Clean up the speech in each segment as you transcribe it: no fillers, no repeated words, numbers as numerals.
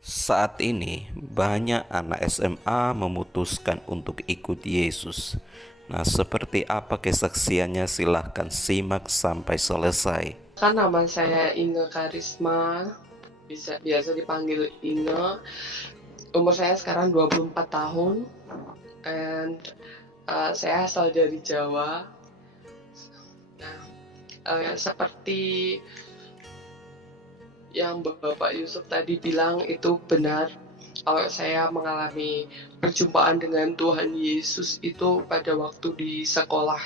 Saat ini, banyak anak SMA memutuskan untuk ikut Yesus. Nah, seperti apa kesaksiannya? Silahkan simak sampai selesai. Kan nama saya Inge Karisma, biasa dipanggil Inge. Umur saya sekarang 24 tahun, and saya asal dari Jawa. Nah, seperti yang Bapak Yusuf tadi bilang itu benar. Kalau saya mengalami perjumpaan dengan Tuhan Yesus itu pada waktu di sekolah,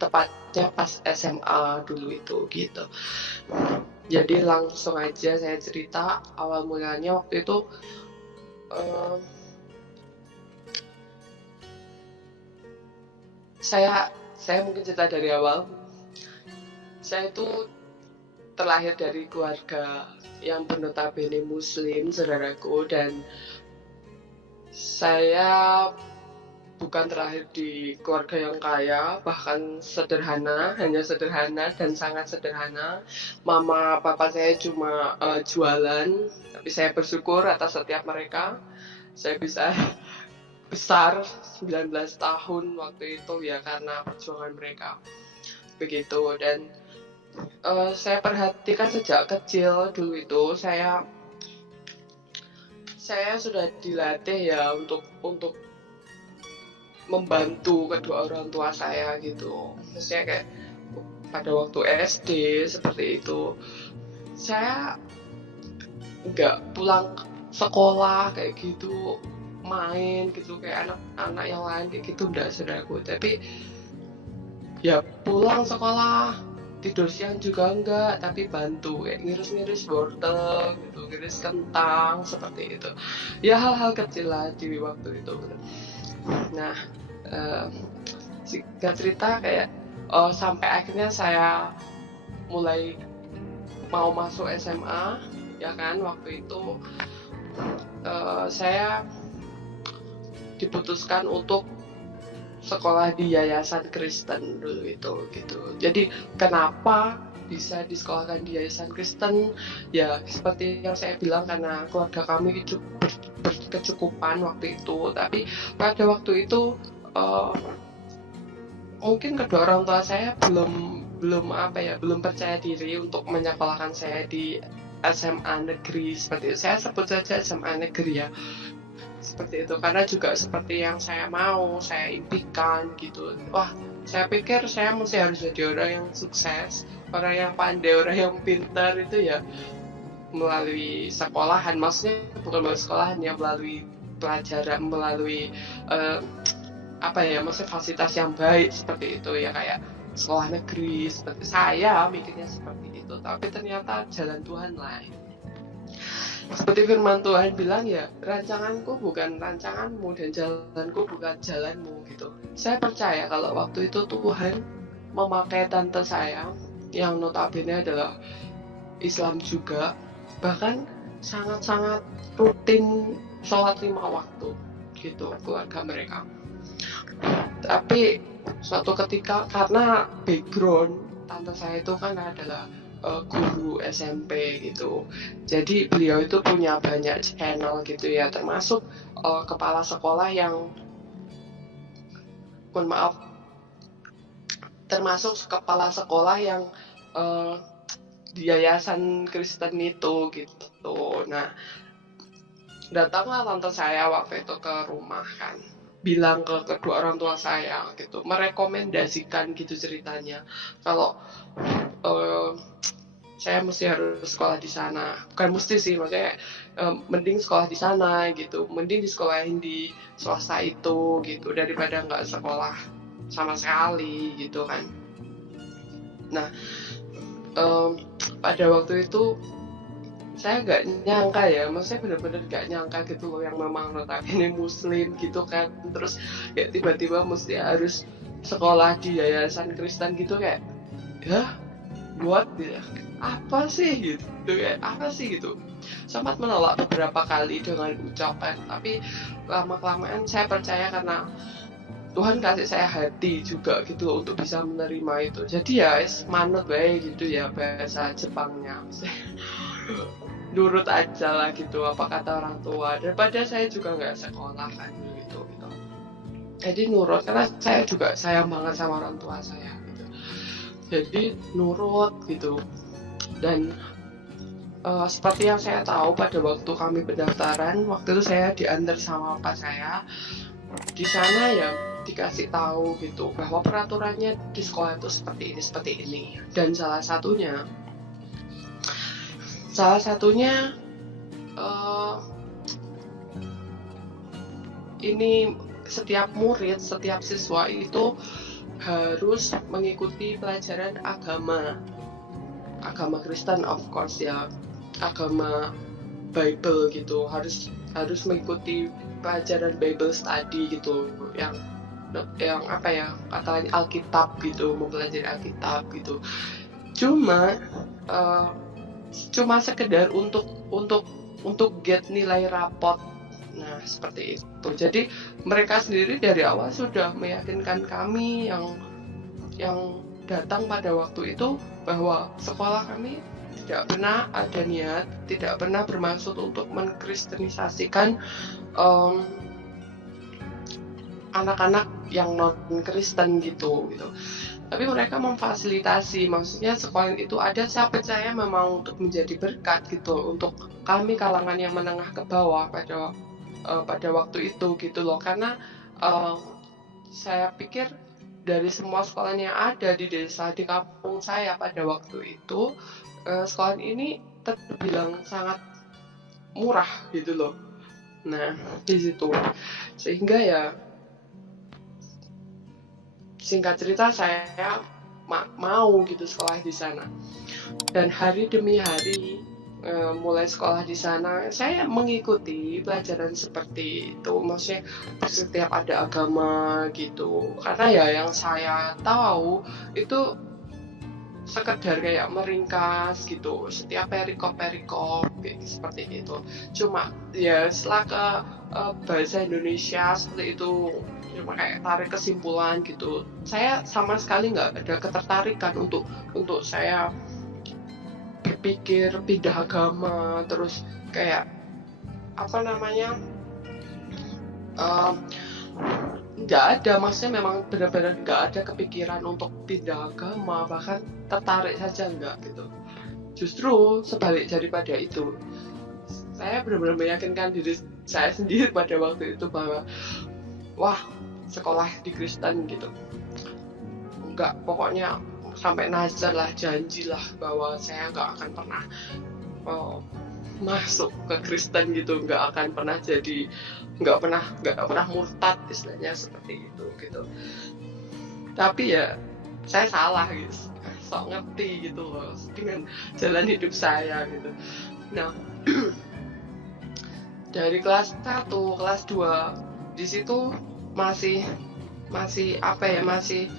tepatnya pas SMA dulu itu gitu. Jadi langsung aja saya cerita awal mulanya waktu itu. eh, saya mungkin cerita dari awal. Saya itu terlahir dari keluarga yang notabene Muslim, saudaraku, dan saya bukan terlahir di keluarga yang kaya, bahkan sederhana, hanya sederhana dan sangat sederhana. Mama papa saya cuma jualan, tapi saya bersyukur atas setiap mereka. Saya bisa besar 19 tahun waktu itu ya karena perjuangan mereka. Begitu, dan saya perhatikan sejak kecil dulu itu saya sudah dilatih ya untuk membantu kedua orang tua saya gitu. Maksudnya kayak pada waktu SD seperti itu, saya nggak pulang sekolah kayak gitu, main gitu kayak anak-anak yang lain kayak gitu, enggak, saudaraku. Tapi ya pulang sekolah, tidur siang juga enggak, tapi bantu kayak ngiris-ngiris wortel gitu, ngiris kentang seperti itu. Ya hal-hal kecil lah di waktu itu. Nah, singkat cerita kayak sampai akhirnya saya mulai mau masuk SMA, ya kan, waktu itu saya diputuskan untuk sekolah di yayasan Kristen dulu itu gitu. Jadi kenapa bisa disekolahkan di yayasan Kristen? Ya seperti yang saya bilang, karena keluarga kami itu berkecukupan waktu itu. Tapi pada waktu itu mungkin kedua orang tua saya belum percaya diri untuk menyekolahkan saya di SMA negeri seperti itu. Saya sebut saja SMA negeri ya, seperti itu, karena juga seperti yang saya mau, saya impikan gitu. Wah, saya pikir saya mesti harus jadi orang yang sukses, orang yang pandai, orang yang pintar itu ya melalui sekolahan. Maksudnya bukan melalui sekolahan ya, melalui pelajaran, melalui maksudnya fasilitas yang baik seperti itu ya, kayak sekolah negeri. Seperti saya mikirnya seperti itu, tapi ternyata jalan Tuhan lain. Seperti firman Tuhan bilang ya, rancanganku bukan rancanganmu dan jalanku bukan jalanmu gitu. Saya percaya kalau waktu itu Tuhan memakai tante saya yang notabene adalah Islam juga, bahkan sangat-sangat rutin sholat 5 waktu gitu keluarga mereka. Tapi suatu ketika, karena background tante saya itu kan adalah guru SMP gitu, jadi beliau itu punya banyak channel gitu ya, termasuk kepala sekolah yang, mohon maaf, termasuk kepala sekolah yang di yayasan Kristen itu gitu. Nah, datanglah tante saya waktu itu ke rumah kan, bilang ke kedua orang tua saya gitu, merekomendasikan gitu ceritanya, kalau saya mesti harus sekolah di sana. Bukan mesti sih, maksudnya mending sekolah di sana gitu, mending disekolahin di swasta itu gitu, daripada nggak sekolah sama sekali gitu kan. Nah, pada waktu itu saya nggak nyangka ya, maksudnya benar-benar nggak nyangka gitu loh, yang memang notabene Muslim gitu kan, terus kayak tiba-tiba mesti harus sekolah di yayasan Kristen gitu, kayak ya buat ya apa sih gitu, kayak apa sih gitu. Sempat menolak beberapa kali dengan ucapan, tapi lama-kelamaan saya percaya karena Tuhan kasih saya hati juga gitu loh untuk bisa menerima itu. Jadi ya manut baik gitu ya, bahasa Jepangnya. nurut aja lah gitu apa kata orang tua, daripada saya juga nggak sekolah kan gitu. Jadi nurut, karena saya juga sayang banget sama orang tua saya gitu. Jadi nurut gitu. Dan seperti yang saya tahu pada waktu kami pendaftaran, waktu itu saya diantar sama bapak saya. Di sana ya dikasih tahu gitu bahwa peraturannya di sekolah itu seperti ini. Dan salah satunya ini setiap murid, setiap siswa itu harus mengikuti pelajaran agama Kristen, of course ya, agama Bible gitu, harus mengikuti pelajaran Bible study gitu, yang apa ya, katanya Alkitab gitu, mempelajari Alkitab gitu. Cuma sekedar untuk get nilai rapot. Nah, seperti itu. Jadi mereka sendiri dari awal sudah meyakinkan kami yang datang pada waktu itu bahwa sekolah kami tidak pernah ada niat, tidak pernah bermaksud untuk mengkristenisasikan anak-anak yang non-Kristen gitu. Tapi mereka memfasilitasi, maksudnya sekolah itu ada, saya percaya memang untuk menjadi berkat gitu untuk kami kalangan yang menengah ke bawah pada waktu itu gitu loh. Karena saya pikir dari semua sekolah yang ada di desa, di kampung saya pada waktu itu, sekolah ini terbilang sangat murah gitu loh. Nah, di situ. Sehingga ya, singkat cerita, saya mau gitu sekolah di sana. Dan hari demi hari mulai sekolah di sana, saya mengikuti pelajaran seperti itu. Maksudnya setiap ada agama gitu. Karena ya yang saya tahu itu sekedar kayak meringkas gitu, setiap perikop seperti itu. Cuma ya setelah ke bahasa Indonesia seperti itu, cuma kayak tarik kesimpulan gitu. Saya sama sekali nggak ada ketertarikan untuk saya berpikir pindah agama, terus kayak apa namanya, nggak ada, maksudnya memang benar-benar nggak ada kepikiran untuk pindah agama, bahkan tertarik saja nggak gitu. Justru sebalik daripada itu, saya benar-benar meyakinkan diri saya sendiri pada waktu itu bahwa wah, sekolah di Kristen gitu, nggak, pokoknya sampai nazar lah, janji lah bahwa saya nggak akan pernah masuk ke Kristen gitu, nggak akan pernah jadi, nggak pernah murtad istilahnya seperti itu gitu. Tapi ya saya salah gitu, sok ngerti gitu loh dengan jalan hidup saya gitu. Nah, dari kelas 1, kelas 2 di situ masih apa ya, masih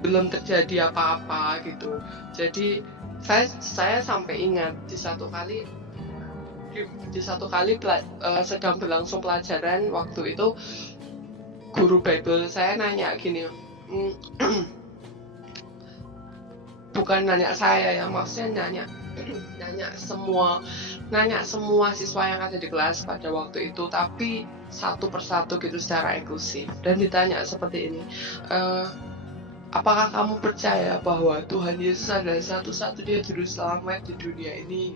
belum terjadi apa-apa gitu. Jadi saya sampai ingat di satu kali sedang berlangsung pelajaran waktu itu, guru Bible saya nanya gini, bukan nanya saya ya, maksudnya nanya semua siswa yang ada di kelas pada waktu itu, tapi satu persatu gitu secara inklusif, dan ditanya seperti ini, apakah kamu percaya bahwa Tuhan Yesus adalah satu-satunya juru selamat di dunia ini?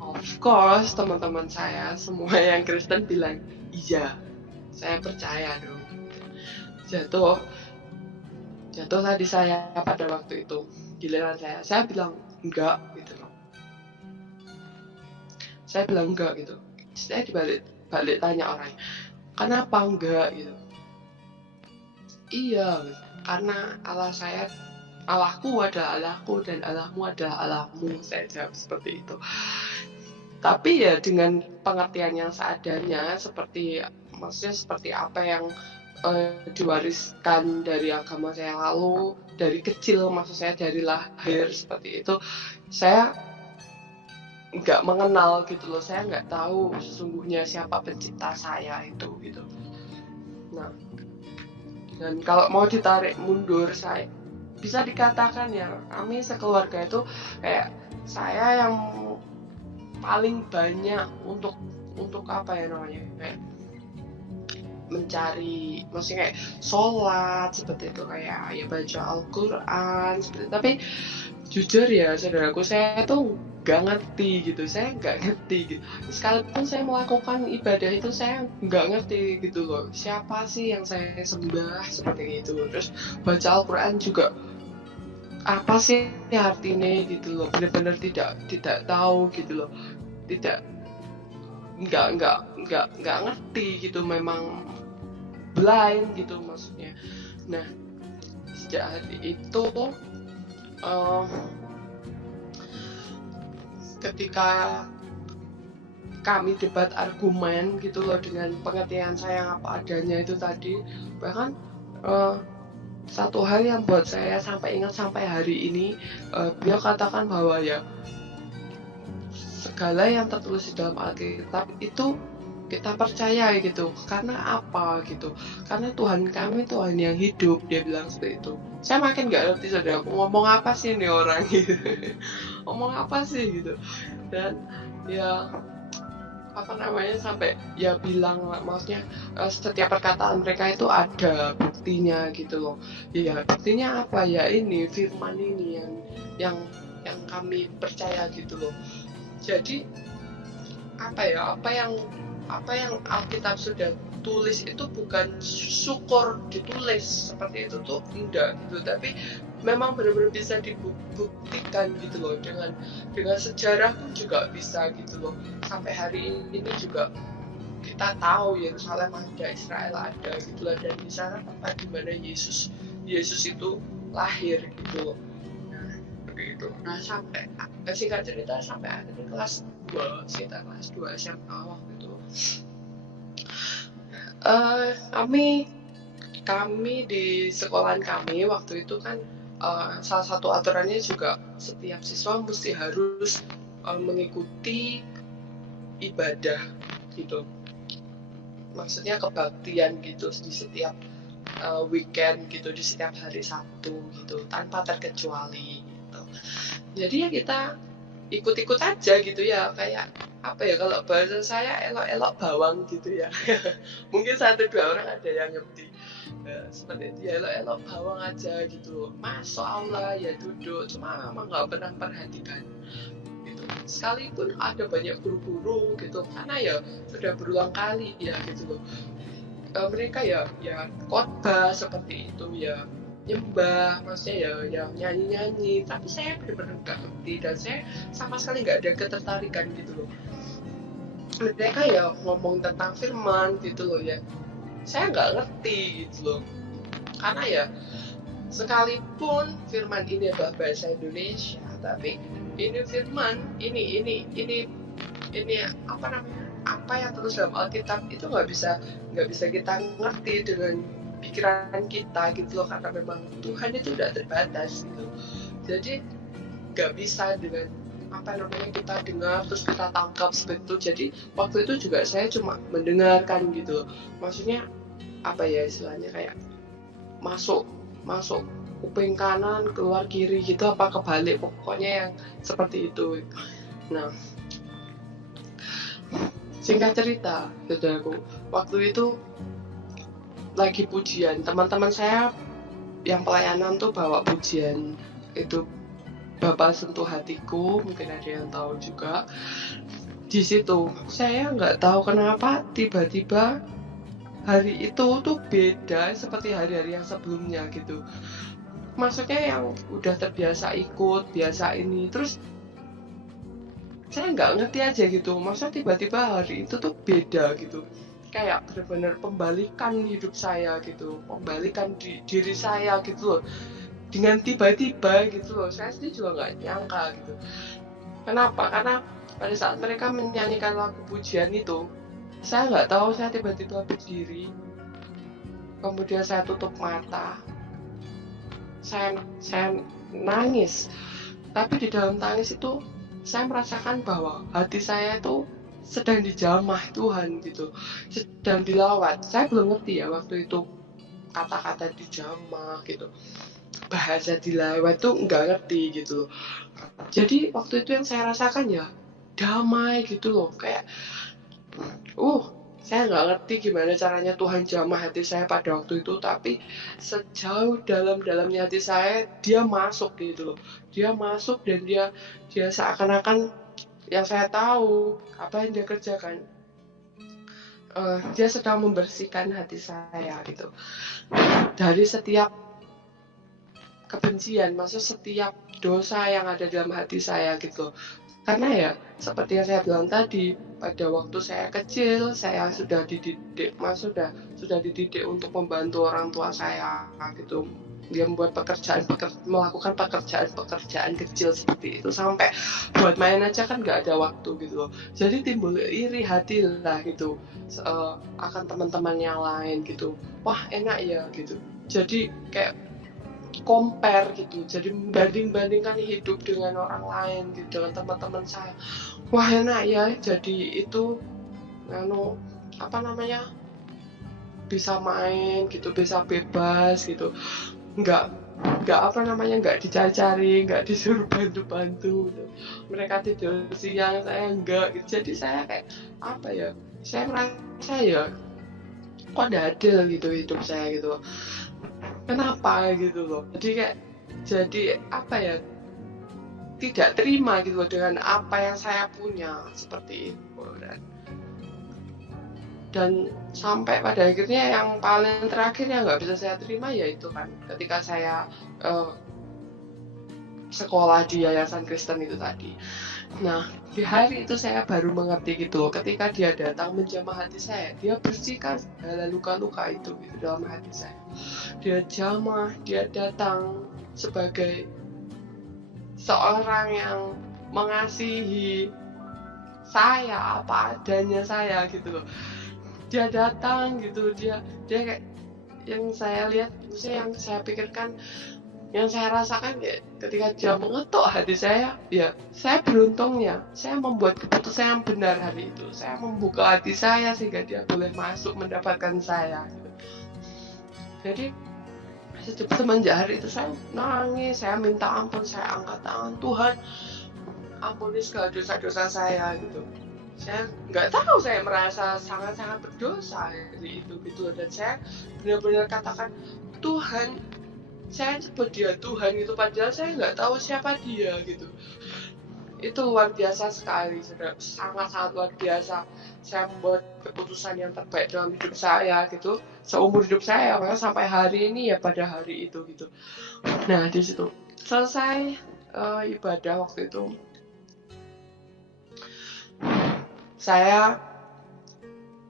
Of course, teman-teman saya semua yang Kristen bilang, iya, saya percaya dong. Jatuh tadi saya pada waktu itu, giliran saya bilang enggak gitu loh. Saya bilang enggak gitu. Saya dibalik tanya orang, kenapa enggak gitu? Iya, gitu. Karena Allahku adalah Allahku dan Allahmu adalah Allahmu, saya jawab seperti itu. Tapi ya dengan pengertian yang seadanya, maksudnya seperti apa yang diwariskan dari agama saya lalu, dari kecil, maksud saya dari lahir seperti itu, saya nggak mengenal gitu loh, saya nggak tahu sesungguhnya siapa pencipta saya itu gitu. Nah, dan kalau mau ditarik mundur, saya bisa dikatakan ya, kami sekeluarga itu kayak saya yang paling banyak untuk apa ya namanya, kayak mencari, maksudnya kayak sholat seperti itu, kayak ya baca Al-Quran seperti itu. Tapi jujur ya saudaraku, saya tuh nggak ngerti gitu, saya nggak ngerti gitu. Sekalipun saya melakukan ibadah itu, saya nggak ngerti gitu loh, siapa sih yang saya sembah seperti itu. Terus baca Al-Quran juga apa sih artinya gitu loh, benar-benar tidak tahu gitu loh, tidak nggak ngerti gitu, memang blind gitu maksudnya. Nah, sejak hari itu ketika kami debat argumen gitu loh, dengan pengertian saya yang apa adanya itu tadi, bahkan satu hal yang buat saya sampai ingat sampai hari ini, beliau katakan bahwa ya segala yang tertulis di dalam Alkitab itu kita percaya gitu. Karena apa gitu? Karena Tuhan kami Tuhan yang hidup, dia bilang seperti itu. Saya makin gak ngerti, saudara, aku ngomong apa sih ini orang gitu. Ngomong apa sih gitu. Dan ya apa namanya, sampai ya bilang, maksudnya setiap perkataan mereka itu ada buktinya gitu loh. Ya buktinya apa ya, ini firman ini yang kami percaya gitu loh. Jadi apa yang Alkitab sudah tulis itu bukan syukur ditulis seperti itu tuh enggak gitu, tapi memang benar-benar bisa dibuktikan gitu loh, dengan sejarah pun juga bisa gitu loh. Sampai hari ini juga kita tahu Yerusalem ada, Israel ada gitu loh, dan di sana tempat di mana Yesus itu lahir gitu loh. Nah, seperti itu. Nah, sampai singkat cerita, sampai akhirnya kelas 2, sekitar kelas 2 SMA waktu itu, kami di sekolahan kami waktu itu kan, salah satu aturannya juga setiap siswa mesti harus mengikuti ibadah gitu, maksudnya kebaktian gitu di setiap weekend gitu, di setiap hari Sabtu gitu, tanpa terkecuali gitu. Jadi ya kita ikut-ikut aja gitu ya, kayak apa ya, kalau bahasa saya elok-elok bawang gitu ya. Mungkin 1-2 orang ada yang ngerti ya, seperti itu ya, elok-elok bawang aja gitu, masuk aula ya duduk, cuma memang nggak pernah perhatikan gitu. Sekalipun ada banyak guru-guru gitu, karena ya sudah berulang kali ya gitu loh, mereka ya khotbah seperti itu ya, nyembah, maksudnya ya nyanyi-nyanyi, tapi saya benar-benar nggak ngerti, dan saya sama sekali nggak ada ketertarikan gitu loh. Mereka ya ngomong tentang firman gitu loh ya, saya nggak ngerti gitu loh, karena ya sekalipun firman ini adalah bahasa Indonesia, tapi ini firman ini apa namanya, apa yang terus dalam Alkitab itu nggak bisa kita ngerti dengan pikiran kita gitu loh, karena memang Tuhan itu udah terbatas gitu. Jadi nggak bisa dengan apa namanya kita dengar terus kita tangkap seperti itu. Jadi waktu itu juga saya cuma mendengarkan gitu, maksudnya apa ya istilahnya, kayak masuk kuping kanan keluar kiri gitu, apa kebalik, pokoknya yang seperti itu. Nah, singkat cerita saudaraku, waktu itu lagi pujian, teman-teman saya yang pelayanan tuh bawa pujian itu, Bapa Sentuh Hatiku, mungkin ada yang tahu juga. Di situ saya nggak tahu kenapa tiba-tiba hari itu tuh beda seperti hari-hari yang sebelumnya gitu, maksudnya yang udah terbiasa ikut, biasa ini, terus saya nggak ngerti aja gitu, maksudnya tiba-tiba hari itu tuh beda gitu, kayak benar-benar pembalikan hidup saya gitu, pembalikan diri saya gitu loh, dengan tiba-tiba gitu loh. Saya sendiri juga nggak nyangka gitu. Kenapa? Karena pada saat mereka menyanyikan lagu pujian itu, saya nggak tahu, saya tiba-tiba berdiri, kemudian saya tutup mata, saya nangis, tapi di dalam tangis itu saya merasakan bahwa hati saya itu sedang dijamah Tuhan gitu, sedang dilawat. Saya belum ngerti ya waktu itu kata-kata dijamah gitu, bahasa dilawat tuh nggak ngerti gitu loh. Jadi waktu itu yang saya rasakan ya damai gitu loh, kayak saya nggak ngerti gimana caranya Tuhan jamah hati saya pada waktu itu, tapi sejauh dalam-dalamnya hati saya, dia masuk gitu loh. Dia masuk dan dia seakan-akan yang saya tahu apa yang dia kerjakan. Dia sedang membersihkan hati saya gitu. Dari setiap kebencian, maksud setiap dosa yang ada dalam hati saya gitu. Karena ya seperti yang saya bilang tadi, pada waktu saya kecil saya sudah dididik, sudah dididik untuk membantu orang tua saya gitu. Dia membuat melakukan pekerjaan kecil seperti itu, sampai buat main aja kan nggak ada waktu gitu loh. Jadi timbul iri hati lah gitu akan teman-teman yang lain gitu. Wah enak ya gitu. Jadi kayak compare gitu, jadi banding-bandingkan hidup dengan orang lain gitu, dengan teman-teman saya. Wah enak ya, jadi itu bisa main gitu, bisa bebas gitu, nggak dicari-cari, nggak disuruh bantu-bantu gitu. Mereka tidur siang, saya enggak gitu. Jadi saya kayak saya merasa ya kok nggak adil gitu hidup saya gitu. Kenapa gitu loh. Jadi tidak terima gitu loh dengan apa yang saya punya seperti itu. Dan sampai pada akhirnya yang paling terakhir yang nggak bisa saya terima yaitu kan ketika saya sekolah di yayasan Kristen itu tadi. Nah, di hari itu saya baru mengerti gitu, ketika dia datang menjamah hati saya, dia bersihkan segala luka-luka itu gitu dalam hati saya. Dia jamah, dia datang sebagai seorang yang mengasihi saya apa adanya saya gitu loh. Dia datang gitu, dia kayak yang saya lihat, maksudnya yang saya pikirkan, yang saya rasakan ya, ketika dia mengetuk hati saya, ya saya beruntungnya, saya membuat keputusan yang benar hari itu. Saya membuka hati saya sehingga dia boleh masuk mendapatkan saya. Jadi semenjak hari itu saya nangis, saya minta ampun, saya angkat tangan, Tuhan ampuni segala dosa-dosa saya gitu. Saya nggak tahu, saya merasa sangat-sangat berdosa hari itu gitu, dan saya benar-benar katakan, Tuhan, saya sebut dia Tuhan gitu, padahal saya nggak tahu siapa dia gitu. Itu luar biasa sekali, sudah sangat-sangat luar biasa. Saya membuat keputusan yang terbaik dalam hidup saya gitu, seumur hidup saya, makanya sampai hari ini ya pada hari itu gitu. Nah di situ selesai ibadah waktu itu, saya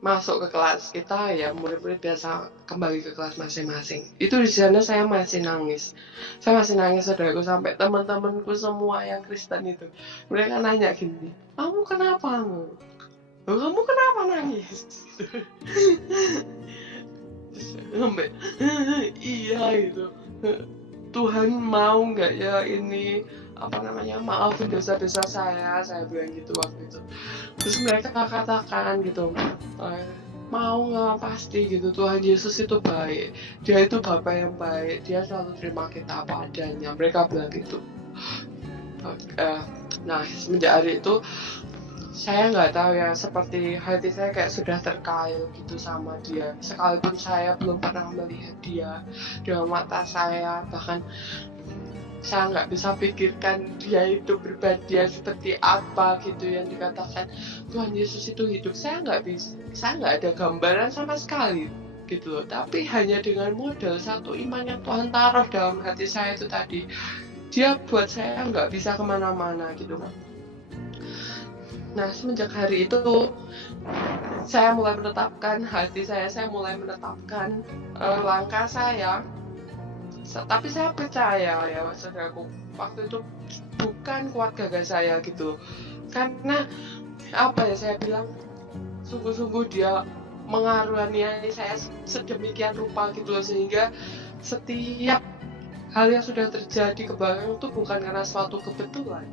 masuk ke kelas kita ya, murid-murid biasa kembali ke kelas masing-masing. Itu di sana saya masih nangis, saudaraku, sampai teman-temanku semua yang Kristen itu mereka nanya gini, kamu kenapa nangis? Sampai iya gitu, Tuhan mau nggak ya ini maafin dosa-dosa saya bilang gitu waktu itu. Terus mereka katakan gitu, mau nggak, pasti gitu, Tuhan Yesus itu baik, dia itu Bapa yang baik, dia selalu terima kita apa adanya, mereka bilang gitu. Nah semenjak hari itu saya nggak tahu ya, seperti hati saya kayak sudah terkail gitu sama dia, sekalipun saya belum pernah melihat dia dengan mata saya, bahkan saya nggak bisa pikirkan dia itu pribadi seperti apa gitu yang dikatakan Tuhan Yesus itu hidup. Saya nggak ada gambaran sama sekali gitu loh. Tapi hanya dengan modal satu iman yang Tuhan taruh dalam hati saya itu tadi, dia buat saya nggak bisa kemana-mana gitu. Nah semenjak hari itu saya mulai menetapkan hati saya mulai menetapkan langkah saya. Tapi saya percaya ya saudaraku, waktu itu bukan kuat gagah saya gitu, karena saya bilang sungguh-sungguh dia mengaruniai saya sedemikian rupa gitu loh, sehingga setiap hal yang sudah terjadi ke belakang itu bukan karena suatu kebetulan,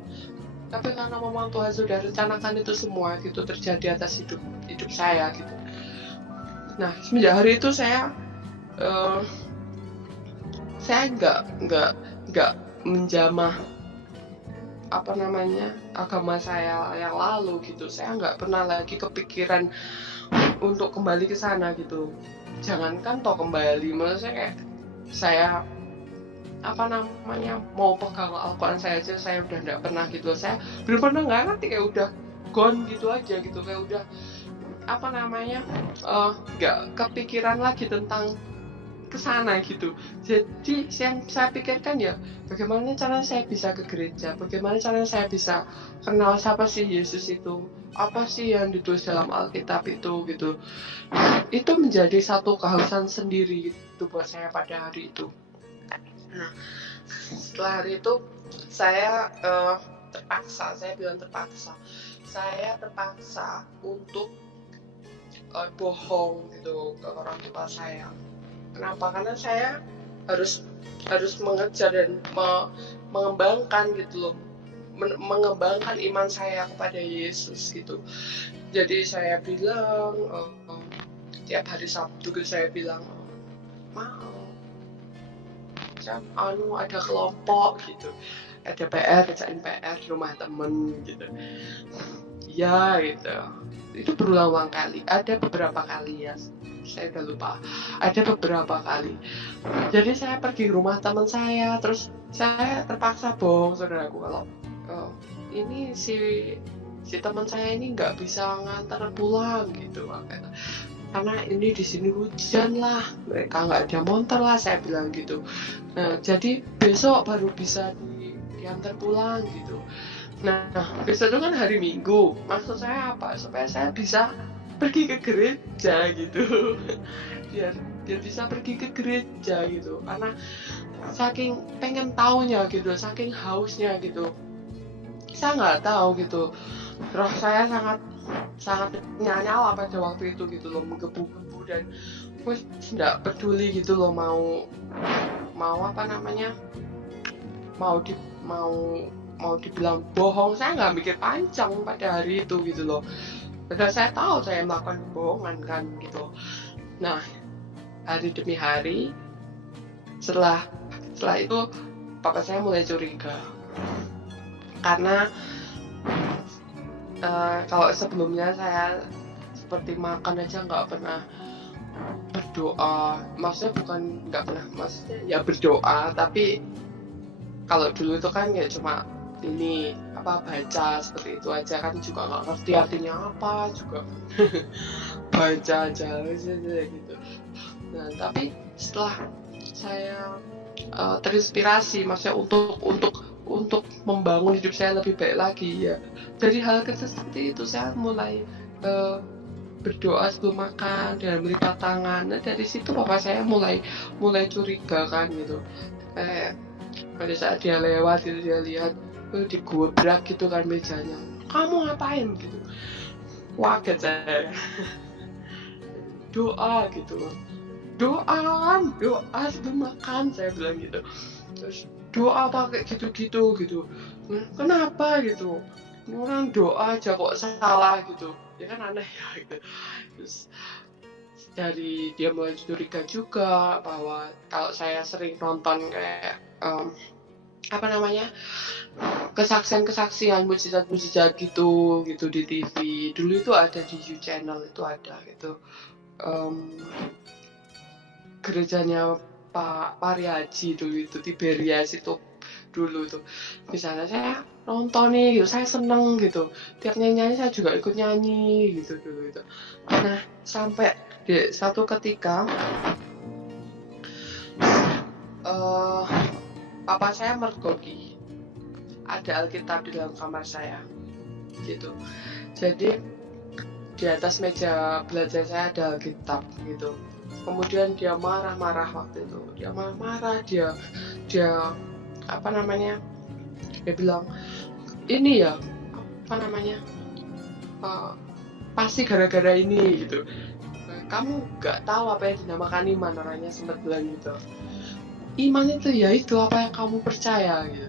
tapi karena memang Tuhan sudah rencanakan itu semua gitu terjadi atas hidup saya gitu. Nah semenjak hari itu saya saya nggak menjamah agama saya yang lalu gitu. Saya nggak pernah lagi kepikiran untuk kembali ke sana gitu. Jangankan toh kembali, maksud saya kayak saya mau pegang Al-Quran saya udah nggak pernah gitu. Saya belum pernah, nggak ngerti, kayak udah gone gitu aja gitu, kayak udah nggak kepikiran lagi tentang kesana gitu. Jadi yang saya pikirkan ya, bagaimana cara saya bisa ke gereja, bagaimana cara saya bisa kenal siapa sih Yesus itu, apa sih yang ditulis dalam Alkitab itu gitu. Itu menjadi satu kehausan sendiri gitu buat saya pada hari itu. Nah, setelah hari itu saya saya terpaksa untuk bohong gitu ke orang tua saya. Kenapa? Karena saya harus mengejar dan mengembangkan gitu loh, mengembangkan iman saya kepada Yesus gitu. Jadi saya bilang tiap hari Sabtu saya bilang mau ada kelompok gitu, ada PR, kerjain PR di rumah temen gitu. Ya gitu. Itu berulang-ulang kali, ada beberapa kali ya, saya udah lupa, ada beberapa kali. Jadi saya pergi ke rumah teman saya, terus saya terpaksa bohong, saudaraku, kalau ini si teman saya ini nggak bisa ngantar pulang gitu, karena ini di sini hujan lah, mereka nggak ada motor lah, saya bilang gitu. Nah, jadi besok baru bisa diantar pulang gitu. Nah, besok itu kan hari Minggu. Maksud saya apa? Supaya saya bisa pergi ke gereja gitu. biar bisa pergi ke gereja gitu. Karena saking pengen taunya gitu, saking hausnya gitu. Saya nggak tahu gitu. Roh saya sangat nyala pada waktu itu gitu loh, menggebu-gebu, dan wis nggak peduli gitu loh, mau dibilang bohong, saya nggak mikir panjang pada hari itu gitu loh. Padahal saya tahu saya melakukan kebohongan kan gitu. Nah, hari demi hari setelah itu papa saya mulai curiga, karena kalau sebelumnya saya seperti makan aja nggak pernah berdoa, maksudnya bukan nggak pernah, maksudnya ya berdoa, tapi kalau dulu itu kan ya cuma ini baca seperti itu aja kan, juga nggak ngerti artinya apa juga. Baca aja gitu. Nah, tapi setelah saya terinspirasi, maksudnya untuk membangun hidup saya lebih baik lagi ya, dari hal kecil seperti itu saya mulai berdoa sebelum makan dan melipat tangan. Nah, dari situ papa saya mulai curiga kan gitu. Pada saat dia lewat gitu, dia lihat digobrak gitu kan mejanya, kamu ngapain gitu, waget saya. Doa gitu loh, doa sebelum makan, saya bilang gitu. Terus doa pakai gitu nah, kenapa gitu, orang doa aja kok salah gitu, ya kan aneh ya gitu. Terus dari dia mulai curiga juga bahwa kalau saya sering nonton kayak kesaksian mujizat gitu di TV. Dulu itu ada di You Channel, itu ada gitu. Gerejanya Pak Pariaji dulu itu, Tiberias itu dulu tuh. Misalnya saya nonton nih gitu, saya seneng gitu. Tiap nyanyi saya juga ikut nyanyi gitu dulu itu. Nah, sampai di satu ketika papa saya mergoki, ada Alkitab di dalam kamar saya gitu. Jadi di atas meja belajar saya ada Alkitab gitu. Kemudian dia marah-marah waktu itu. Dia marah-marah, dia dia bilang, ini ya pasti gara-gara ini gitu. Kamu gak tahu apa yang dinamakan iman, orangnya sempat bilang gitu. Iman itu ya itu apa yang kamu percaya gitu.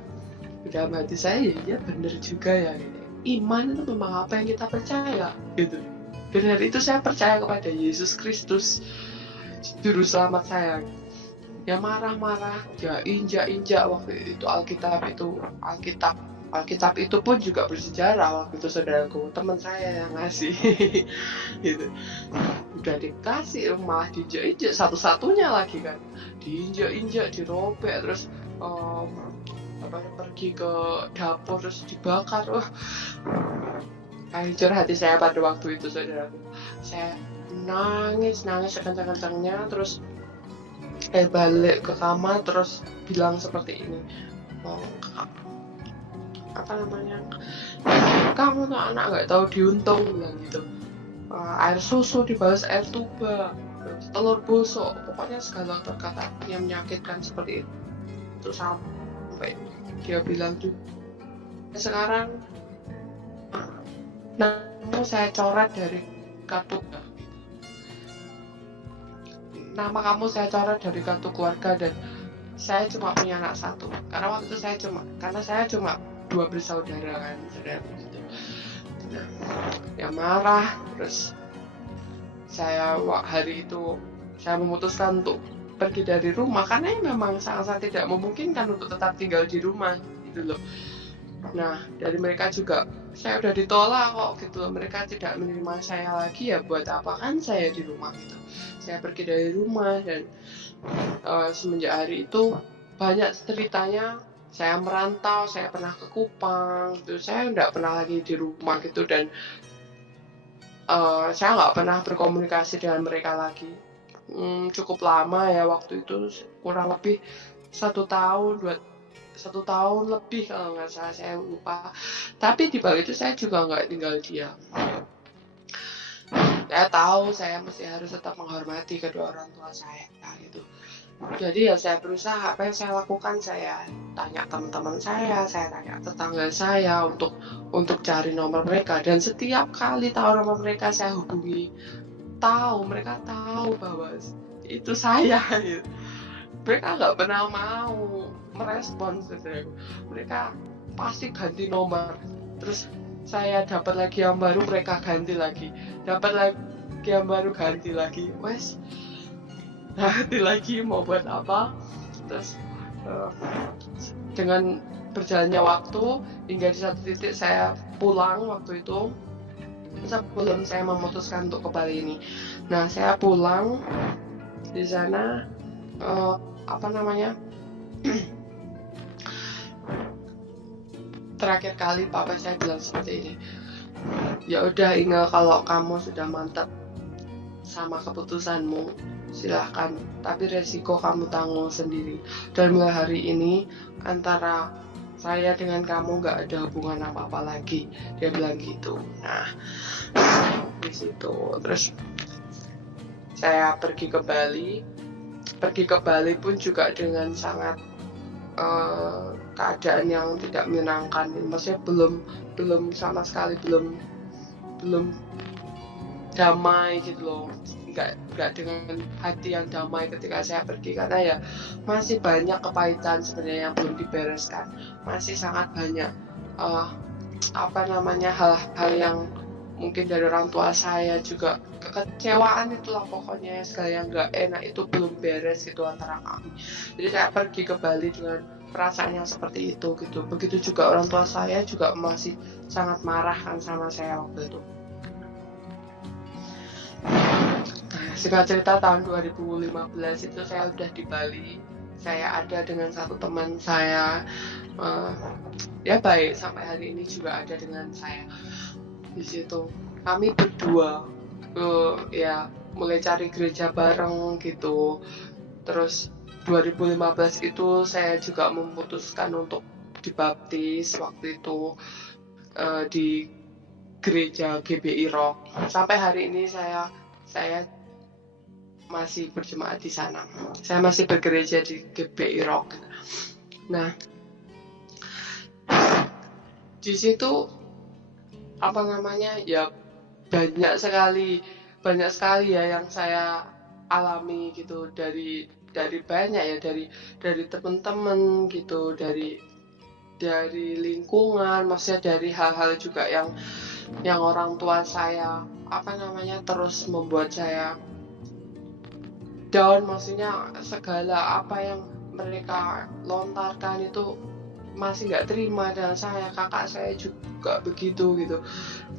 Dalam hati saya ya benar juga ya gitu. Iman itu memang apa yang kita percaya gitu. Dan dari itu saya percaya kepada Yesus Kristus, juru selamat saya. ya marah-marah, ya injak-injak waktu itu Alkitab itu pun juga bersejarah waktu itu, saudaraku, teman saya yang ngasih gitu. Udah dikasih malah diinjak-injak, satu-satunya lagi kan, diinjak-injak, dirobek, terus pergi ke dapur terus dibakar. Hancur hati saya pada waktu itu, saudaraku. Saya nangis sekencang-kencangnya, terus balik ke kamar terus bilang seperti ini, kamu tuh anak nggak tahu diuntung, bilang gitu. Air susu dibalas air tuba, telur busuk, pokoknya segala kata yang menyakitkan seperti itu, sampai dia bilang juga, sekarang nama saya coret dari kartu, nama kamu saya coret dari kartu keluarga, dan saya cuma punya anak satu, karena waktu itu saya cuma 2 bersaudara kan, saudara gitu. Nah, ya marah, terus saya hari itu saya memutuskan untuk pergi dari rumah, karena memang sangat tidak memungkinkan untuk tetap tinggal di rumah gitu loh. Nah, dari mereka juga saya udah ditolak kok gitu loh, mereka tidak menerima saya lagi, ya buat apa kan saya di rumah gitu. Saya pergi dari rumah, dan semenjak hari itu banyak ceritanya. Saya merantau, saya pernah ke Kupang gitu, saya nggak pernah lagi di rumah gitu, dan saya nggak pernah berkomunikasi dengan mereka lagi. Cukup lama ya waktu itu, kurang lebih 1 tahun, 1 tahun lebih kalau nggak salah, saya lupa. Tapi di balik itu saya juga nggak tinggal diam. Saya tahu saya masih harus tetap menghormati kedua orang tua saya gitu. Jadi ya saya berusaha, apa yang saya lakukan, saya tanya teman-teman saya tanya tetangga saya untuk cari nomor mereka, dan setiap kali tahu nomor mereka saya hubungi, mereka tahu bahwa itu saya gitu. Mereka nggak pernah mau merespons, mereka pasti ganti nomor, terus saya dapat lagi yang baru, mereka ganti lagi, dapat lagi yang baru, ganti lagi, ganti lagi, mau buat apa. Terus dengan berjalannya waktu hingga di satu titik saya pulang waktu itu, sebelum saya memutuskan untuk ke Bali ini. Nah, saya pulang di sana, terakhir kali papa saya bilang seperti ini, ya udah Inga, kalau kamu sudah mantap sama keputusanmu, silahkan, tapi resiko kamu tanggung sendiri, dan mulai hari ini antara saya dengan kamu nggak ada hubungan apa-apa lagi, dia bilang gitu. Nah, di situ terus saya pergi ke Bali pun juga dengan sangat keadaan yang tidak menyenangkan, maksudnya belum sama sekali, belum damai gitu loh, nggak dengan hati yang damai ketika saya pergi, karena ya masih banyak kepahitan sebenarnya yang belum dibereskan, masih sangat banyak hal-hal yang mungkin dari orang tua saya juga, kekecewaan itulah pokoknya, segala yang nggak enak itu belum beres gitu antara kami. Jadi saya pergi ke Bali dengan perasaan yang seperti itu gitu. Begitu juga orang tua saya juga masih sangat marah kan sama saya waktu itu. Singkat cerita, tahun 2015 itu saya udah di Bali. Saya ada dengan satu teman saya, ya baik sampai hari ini juga ada dengan saya. Di situ kami berdua ya mulai cari gereja bareng gitu. Terus 2015 itu saya juga memutuskan untuk dibaptis waktu itu di gereja GBI Rock. Sampai hari ini saya masih berjemaat di sana. Saya masih bergereja di GBI Rock. Nah, di situ ya banyak sekali ya yang saya alami gitu, dari banyak ya, dari teman-teman gitu, dari lingkungan, maksudnya dari hal-hal juga yang orang tua saya terus membuat saya down, maksudnya segala apa yang mereka lontarkan itu masih nggak terima dengan saya. Kakak saya juga begitu gitu.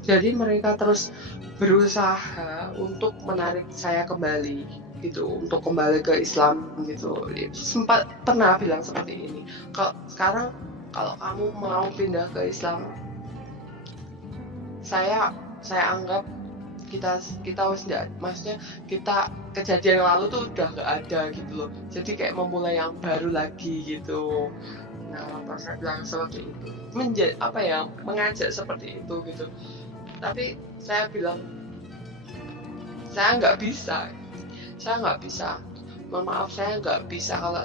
Jadi mereka terus berusaha untuk menarik saya kembali gitu, untuk kembali ke Islam gitu. Sempat pernah bilang seperti ini, kalau sekarang kalau kamu mau pindah ke Islam, saya anggap kita harus enggak, maksudnya kita kejadian yang lalu tuh udah nggak ada gitu loh, jadi kayak memulai yang baru lagi gitu. Nah, pas saya bilang seperti itu, mengajak seperti itu gitu. Tapi saya bilang saya nggak bisa, mohon maaf, saya nggak bisa kalau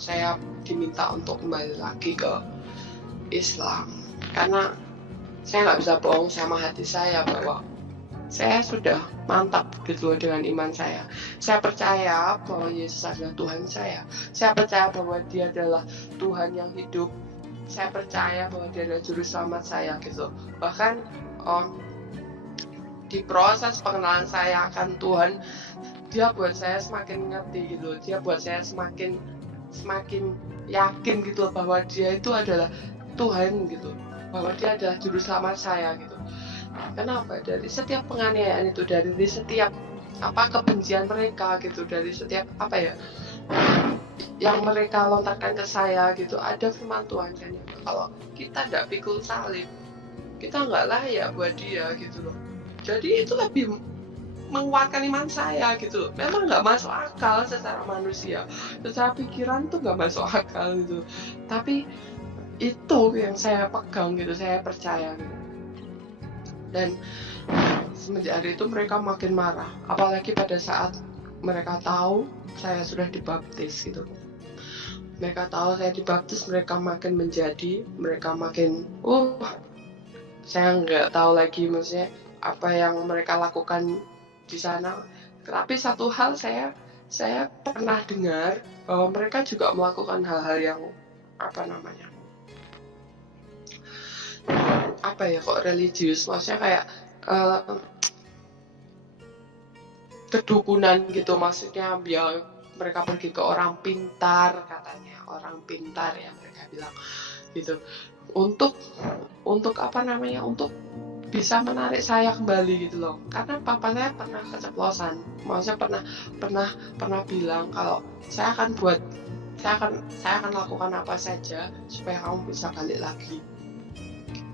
saya diminta untuk kembali lagi ke Islam, karena saya nggak bisa bohong sama hati saya bahwa saya sudah mantap gitu dengan iman saya. Saya percaya bahwa Yesus adalah Tuhan saya. Saya percaya bahwa Dia adalah Tuhan yang hidup. Saya percaya bahwa Dia adalah juru selamat saya gitu. Bahkan di proses pengenalan saya akan Tuhan, Dia buat saya semakin ngerti gitu. Dia buat saya semakin yakin gitu bahwa Dia itu adalah Tuhan gitu, bahwa Dia adalah juru selamat saya gitu. Kenapa? Dari setiap penganiayaan itu, dari setiap kebencian mereka gitu, dari setiap yang mereka lontarkan ke saya gitu, ada firman Tuhan kan, kalau kita tidak pikul salib, kita nggak layak buat Dia gitu loh. Jadi itu lebih menguatkan iman saya gitu. Memang nggak masuk akal secara manusia, secara pikiran tuh nggak masuk akal gitu, tapi itu yang saya pegang gitu, saya percaya gitu. Dan semenjak hari itu mereka makin marah, apalagi pada saat mereka tahu saya sudah dibaptis gitu. Mereka tahu saya dibaptis, mereka makin saya nggak tahu lagi maksudnya apa yang mereka lakukan di sana. Tapi satu hal saya pernah dengar bahwa mereka juga melakukan hal-hal yang kok religius, maksudnya kayak kedukunan gitu, maksudnya biar mereka pergi ke orang pintar, katanya orang pintar ya mereka bilang gitu, untuk untuk bisa menarik saya kembali gitu loh. Karena papa saya pernah keceplosan, maksudnya pernah bilang kalau saya akan lakukan apa saja supaya kamu bisa balik lagi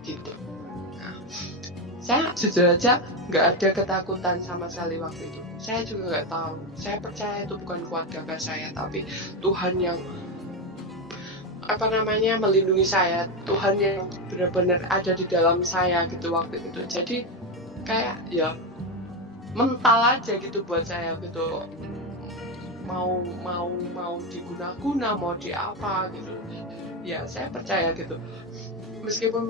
gitu. Nah, saya jujur aja nggak ada ketakutan sama sekali waktu itu. Saya juga nggak tahu. Saya percaya itu bukan keluarga saya, tapi Tuhan yang melindungi saya. Tuhan yang benar-benar ada di dalam saya gitu waktu itu. Jadi kayak ya mental aja gitu buat saya gitu. Mau diguna-guna, mau di apa gitu. Ya saya percaya gitu. Meskipun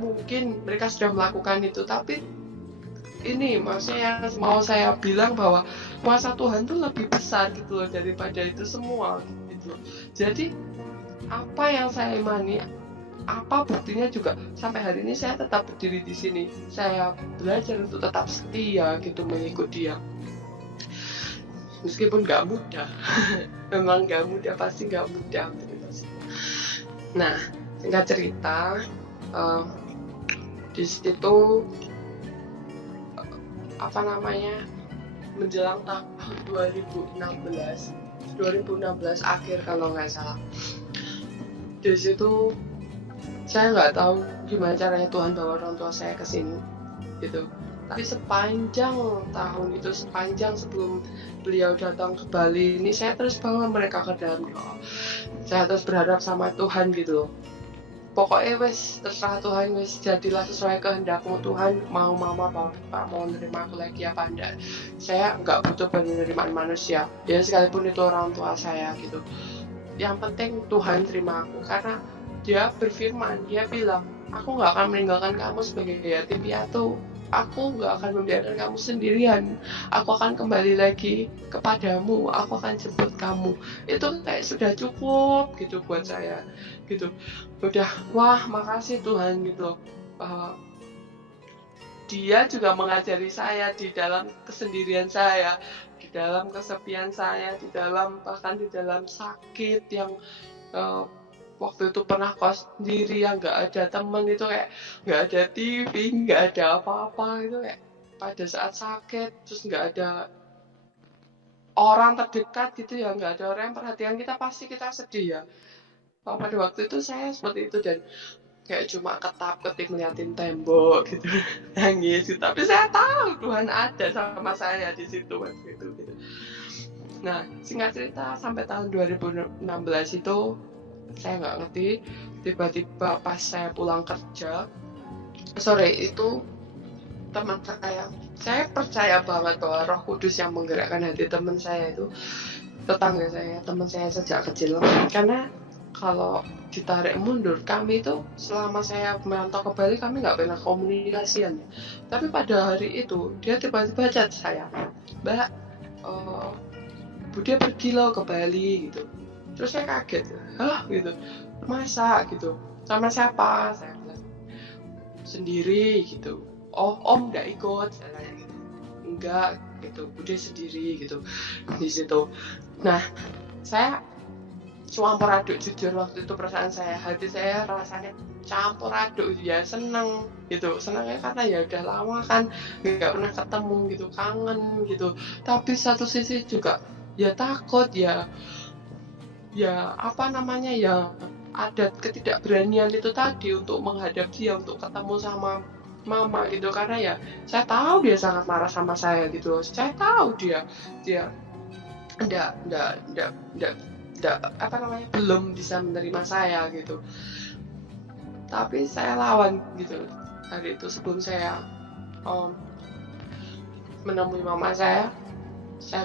mungkin mereka sudah melakukan itu, tapi ini maksudnya mau saya bilang bahwa kuasa Tuhan itu lebih besar gitu loh daripada itu semua gitu. Jadi apa yang saya imani, apa buktinya juga sampai hari ini saya tetap berdiri di sini. Saya belajar untuk tetap setia gitu mengikut Dia. Meskipun nggak mudah, memang nggak mudah, pasti nggak mudah. Nah, singkat cerita, di situ menjelang tahun 2016 akhir kalau nggak salah. Di situ saya nggak tahu gimana caranya Tuhan bawa orang tua saya ke sini gitu. Tapi sepanjang tahun itu, sepanjang sebelum beliau datang ke Bali ini, saya terus bawa mereka ke dalam doa. Saya terus berharap sama Tuhan gitu loh. Pokoknya terserah Tuhan, jadilah sesuai kehendakmu Tuhan, mau mama bapak mau nerima aku lagi apa enggak. Saya nggak butuh penerimaan manusia, ya sekalipun itu orang tua saya gitu. Yang penting Tuhan terima aku, karena Dia berfirman, Dia bilang, aku nggak akan meninggalkan kamu sebagai yatim piatu. Aku nggak akan membiarkan kamu sendirian. Aku akan kembali lagi kepadamu. Aku akan jemput kamu. Itu kayak sudah cukup gitu buat saya gitu. Udah, wah makasih Tuhan gitu. Dia juga mengajari saya di dalam kesendirian saya dalam kesepian saya, di dalam bahkan di dalam sakit yang waktu itu pernah kos sendiri yang nggak ada temen, itu kayak nggak ada TV, nggak ada apa-apa, itu kayak pada saat sakit terus nggak ada orang terdekat gitu ya, nggak ada orang yang perhatian kita, pasti kita sedih ya. Pada waktu itu saya seperti itu, dan kayak cuma ketap-ketip ngeliatin tembok gitu, nangis gitu. Tapi saya tahu Tuhan ada sama saya di situ waktu itu gitu. Nah, singkat cerita sampai tahun 2016 itu saya nggak ngerti, tiba-tiba pas saya pulang kerja sore itu, teman saya percaya banget bahwa Roh Kudus yang menggerakkan hati teman saya itu tetangga saya, teman saya sejak kecil. Karena kalau ditarik mundur, kami itu selama saya merantau ke Bali kami nggak pernah komunikasian. Tapi pada hari itu dia tiba-tiba chat saya, Mbak, Bude pergi loh ke Bali gitu. Terus saya kaget, hah gitu, masa gitu, sama siapa? Saya bilang sendiri gitu. Oh, Om nggak ikut? Saya tanya gitu. Enggak gitu, Bude sendiri gitu di situ. Nah, saya campur aduk, jujur waktu itu perasaan saya, hati saya rasanya campur aduk ya, seneng gitu, senangnya karena ya udah lama kan nggak pernah ketemu gitu, kangen gitu. Tapi satu sisi juga ya takut ya apa namanya ya, ada ketidakberanian itu tadi untuk menghadap dia, untuk ketemu sama mama gitu, karena ya saya tahu dia sangat marah sama saya gitu, saya tahu dia enggak apa namanya, belum bisa menerima saya gitu. Tapi saya lawan gitu hari itu. Sebelum saya menemui mama saya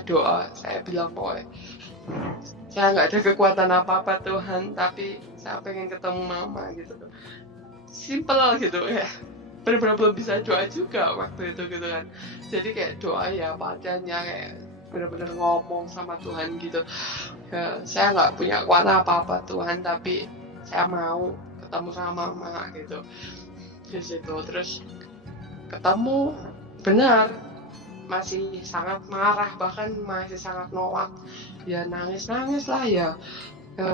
doa, saya bilang pokoknya saya nggak ada kekuatan apa-apa Tuhan, tapi saya pengen ketemu mama gitu. Simple gitu ya, benar-benar belum bisa doa juga waktu itu gitu kan. Jadi kayak doa ya padanya, kayak benar-benar ngomong sama Tuhan gitu ya, saya nggak punya kekuatan apa-apa Tuhan, tapi saya mau ketemu sama mama gitu di situ. Terus ketemu, benar masih sangat marah, bahkan masih sangat nolak ya, nangis lah ya,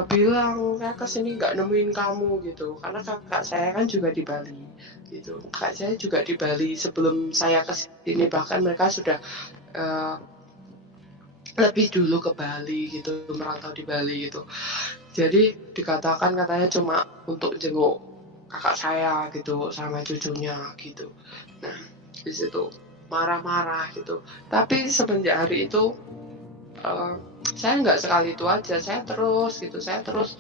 bilang saya kesini nggak nemuin kamu gitu, karena kakak saya kan juga di Bali gitu, kakak saya juga di Bali sebelum saya kesini, bahkan mereka sudah lebih dulu ke Bali gitu, merantau di Bali gitu. Jadi dikatakan katanya cuma untuk jenguk kakak saya gitu sama cucunya gitu. Nah, di situ marah-marah gitu. Tapi semenjak hari itu saya nggak sekali itu aja, saya terus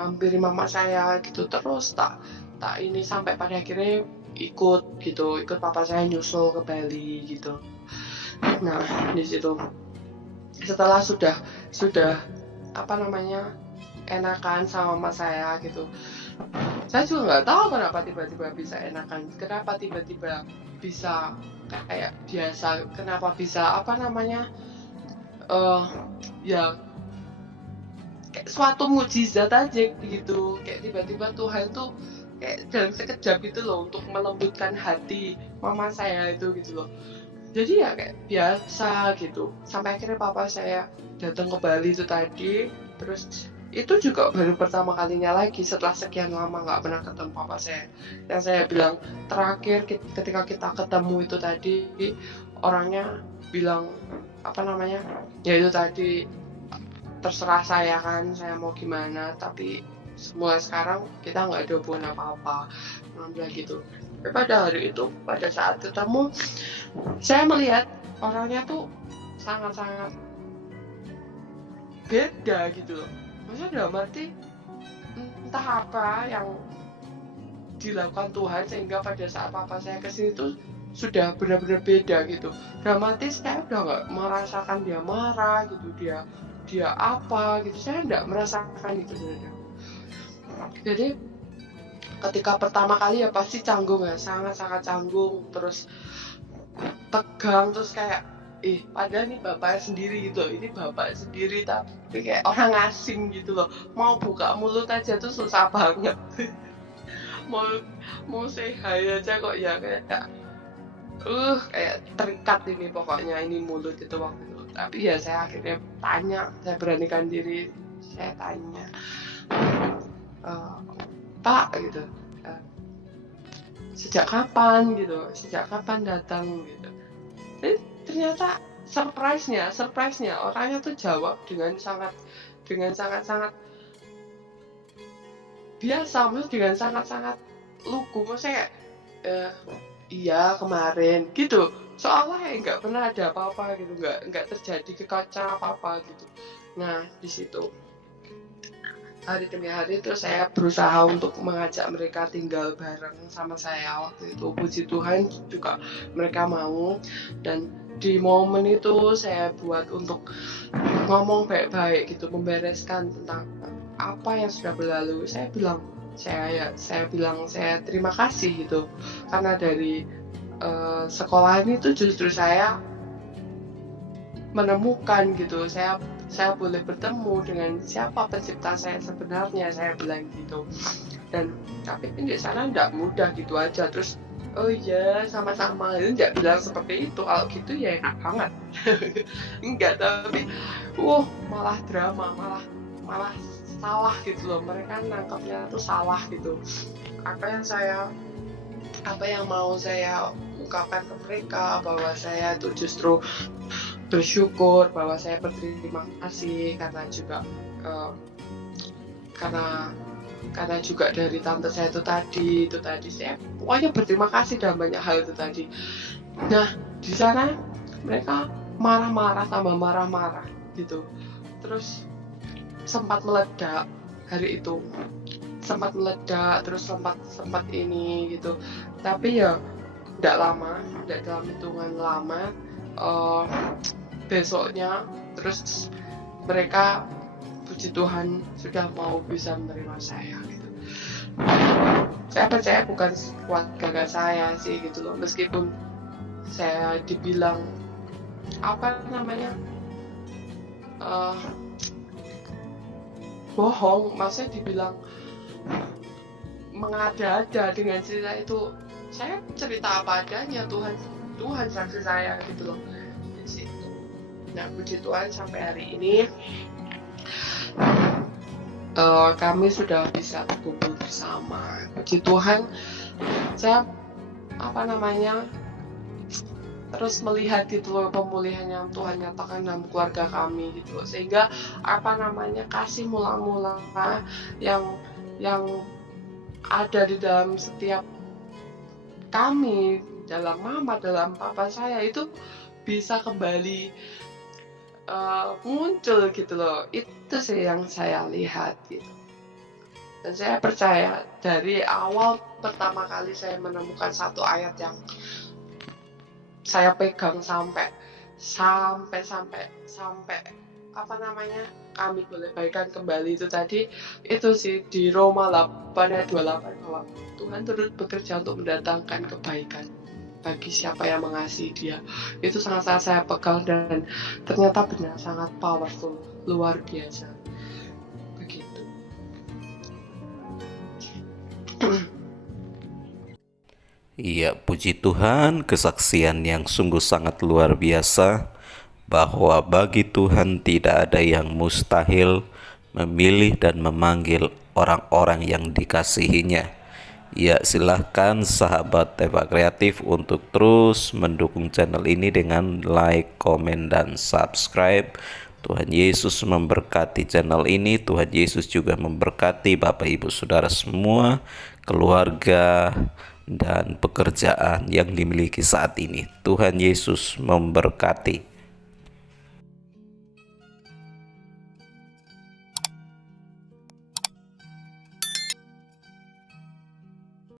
hampiri mama saya gitu, terus tak ini sampai pada akhirnya ikut papa saya nyusul ke Bali gitu. Nah, di situ setelah sudah apa namanya, enakan sama mama saya gitu, saya juga nggak tahu kenapa tiba-tiba bisa enakan, kenapa tiba-tiba bisa kayak biasa, kenapa bisa apa namanya, ya kayak suatu mukjizat aja gitu, kayak tiba-tiba Tuhan tuh kayak dalam sekejap gitu loh untuk melembutkan hati mama saya itu gitu loh. Jadi ya kayak biasa gitu, sampai akhirnya papa saya datang ke Bali itu tadi. Terus itu juga baru pertama kalinya lagi setelah sekian lama nggak pernah ketemu papa saya. Yang saya bilang terakhir ketika kita ketemu itu tadi, orangnya bilang apa namanya, ya itu tadi, terserah saya kan, saya mau gimana, tapi mulai sekarang kita nggak ada hubungan apa-apa, bilang gitu. Tapi pada hari itu, pada saat ketemu, saya melihat orangnya tuh sangat-sangat beda gitu loh. Maksudnya dalam arti entah apa yang dilakukan Tuhan sehingga pada saat papa saya kesini tuh sudah benar-benar beda gitu. Dramatis, saya udah nggak merasakan dia marah gitu, dia apa gitu, saya nggak merasakan itu sebenarnya. Jadi ketika pertama kali ya pasti canggung ya, sangat-sangat canggung, terus tegang, terus kayak padahal ini bapaknya sendiri gitu, ini bapak sendiri tapi kayak orang asing gitu loh, mau buka mulut aja tuh susah banget. mau say hi aja kok ya kayak kayak terikat ini pokoknya, ini mulut itu waktu itu. Tapi ya saya akhirnya tanya, saya beranikan diri, saya tanya, Pak gitu, sejak kapan gitu, sejak kapan datang gitu. Dan ternyata surprise-nya orangnya tuh jawab dengan sangat biasa, maksudnya dengan sangat lugu, maksudnya kayak iya kemarin gitu, seolah nggak pernah ada apa-apa gitu, nggak terjadi kekacauan apa-apa gitu. Nah di situ hari demi hari terus saya berusaha untuk mengajak mereka tinggal bareng sama saya waktu itu. Puji Tuhan juga mereka mau, dan di momen itu saya buat untuk ngomong baik-baik gitu, membereskan tentang apa yang sudah berlalu. Saya bilang saya terima kasih gitu, karena dari sekolah ini tuh justru saya menemukan gitu, saya boleh bertemu dengan siapa pencipta saya sebenarnya, saya bilang gitu. Dan tapi di sana nggak mudah gitu aja terus oh iya sama-sama, itu nggak bilang seperti itu. Kalau gitu ya enak banget. Enggak, tapi malah drama, malah salah gitu loh, mereka nangkapnya tuh salah gitu. Apa yang mau saya ungkapkan ke mereka, bahwa saya tuh justru bersyukur, bahwa saya berterima kasih karena juga karena juga dari tante saya itu tadi saya pokoknya berterima kasih dalam banyak hal itu tadi. Nah di sana mereka marah-marah, tambah marah-marah gitu, terus sempat meledak hari itu, terus sempat ini gitu. Tapi ya tidak dalam hitungan lama, besoknya terus mereka puji Tuhan sudah mau bisa menerima saya gitu. Saya percaya bukan kuat gagal saya sih gitu loh, meskipun saya dibilang bohong, maksudnya dibilang mengada-ada dengan cerita itu. Saya cerita apa adanya, Tuhan saksi saya gitu loh di situ. Nah puji Tuhan sampai hari ini kami sudah bisa berkumpul bersama. Puji Tuhan, saya terus melihat gitu loh pemulihan yang Tuhan nyatakan dalam keluarga kami gitu loh. Sehingga kasih mula-mula yang ada di dalam setiap kami, dalam mama, dalam papa saya itu bisa kembali muncul gitu loh. Itu sih yang saya lihat gitu. Dan saya percaya dari awal pertama kali saya menemukan satu ayat yang saya pegang sampai kami boleh baikan kembali itu tadi, itu sih di Roma 8 ayat 28, bahwa Tuhan turut bekerja untuk mendatangkan kebaikan bagi siapa yang mengasihi Dia. Itu sangat-sangat saya pegang, dan ternyata benar sangat powerful, luar biasa. Begitu. Iya, puji Tuhan, kesaksian yang sungguh sangat luar biasa, bahwa bagi Tuhan tidak ada yang mustahil memilih dan memanggil orang-orang yang dikasihinya. Ya, silahkan sahabat Teva Kreatif untuk terus mendukung channel ini dengan like, komen, dan subscribe. Tuhan Yesus memberkati channel ini. Tuhan Yesus juga memberkati Bapak Ibu Saudara semua, keluarga, dan pekerjaan yang dimiliki saat ini. Tuhan Yesus memberkati.